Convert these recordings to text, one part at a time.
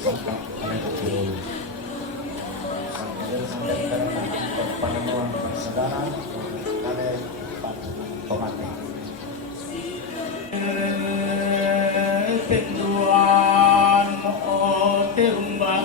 sampai itu sampai karena penemuan saudara ada pemakai penduan otemba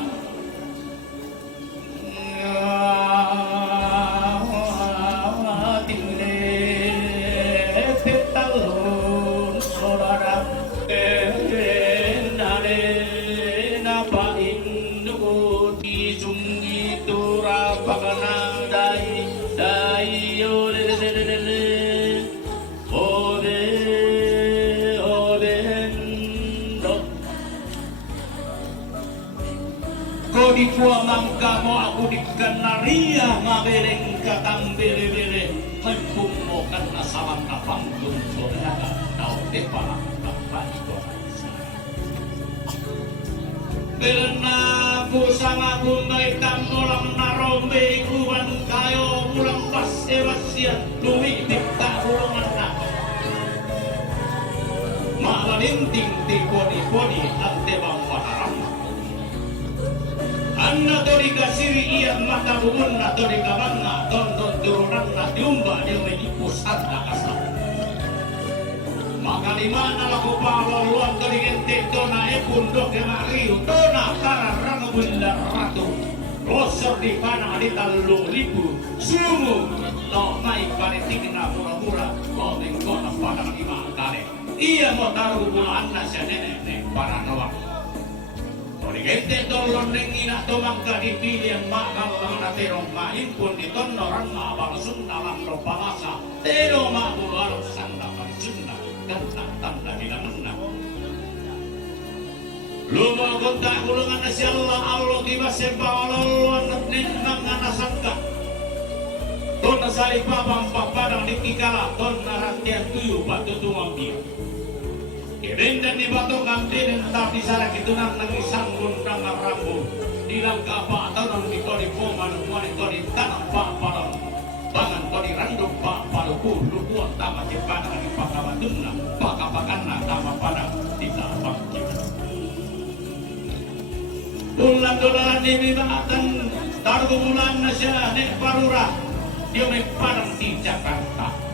di kuah mangka mo aku di kanaria ngabereng katang bere-bere mempumokan nasalan kapanggung saudara tau depala tanpa itu karena ku sama bungai tamulang narombe kuan kayo mulang pas ewasian duwi dikta ulungan na malalinting di poni-poni ante bang paharang anna tori kasiri iya mata bumun na tori kabanga tonton turunan na diumba dia menipus anda kasar maka di mana laku palo luang tori gente dona epundok yang ariu dona kararang bundar ratu losor di panang di talung ribu sumu lo naik panitik na pura-pura lo mengkona padang lima kali iya mau taruh bulan nasi nenek para nawak gente tolong nengina tomangka dipilih makal na terong main pun ditonoran mabal sunda lambro palasa tero mabul sanda sunda gantang tanda bilangan lumo kontak gulungan nasi Allah tiba sebab Allah neng nasangka ton nasali babang papadang dikikala ton naratian tuyu batu tumambil dan di batu kantin tapi sarak itu nang sanggun tangan rambu di langkah apa tanam di kodi poman muai kodi tanam papalang bangan kodi randuk papaluku lukuan tama jepana di pakabatuna pakapakana tama padang di tapang kita bulan dolar di bibatan taruh bulan nasya nek parura dia padang di Jakarta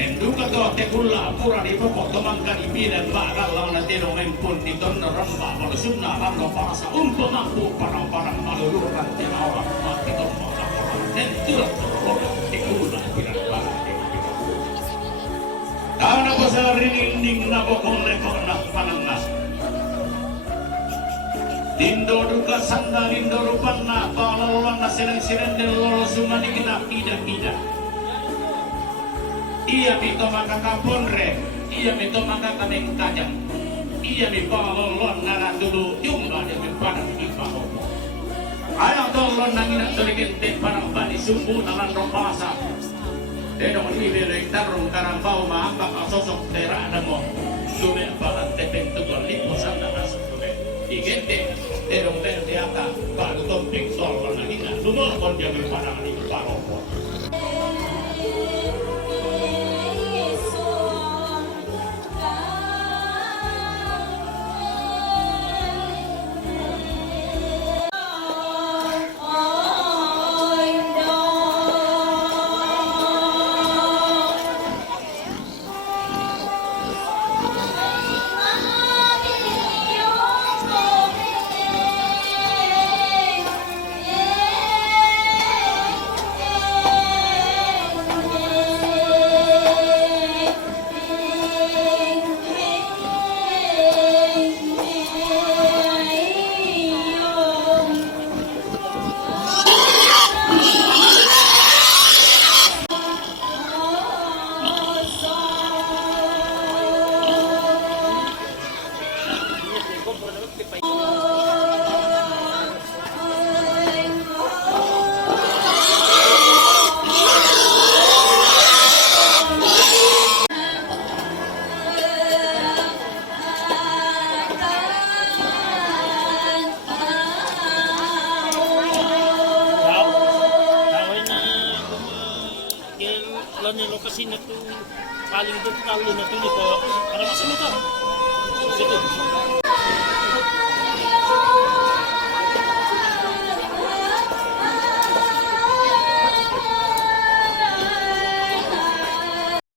Enduka to tekula pura di pokok tomangkan ibilan bakal lang na tinong empun di tono ramba malusuna rando para sa mampu parang-parang maluluran tinawag mati to mga kapara nenturat turun tekula pinagpala karena ko sa rininding na bokong lekok na panangas dindo duka sanda dindo rupan na palalang na silang-silang del lolo sumanig na ida-ida iya mito makakaponre, iya mito makakaning kajang, iya mito malolon nara dulu jumlah yang mempadang di pahomo. Ayo tolong nangina tuligente parang bani sumbu nalan rompasa. Denong ibireng tarung karambau maambak sosok tera adamo. Sume balat tepen tugal lipo sana nasa sume. Igente denong tertiata balu tomping tolong nangina. Lumon dia mempadang di pahomo. Ni lokasi na to paling dekat na to nito para masunod ka. Sige.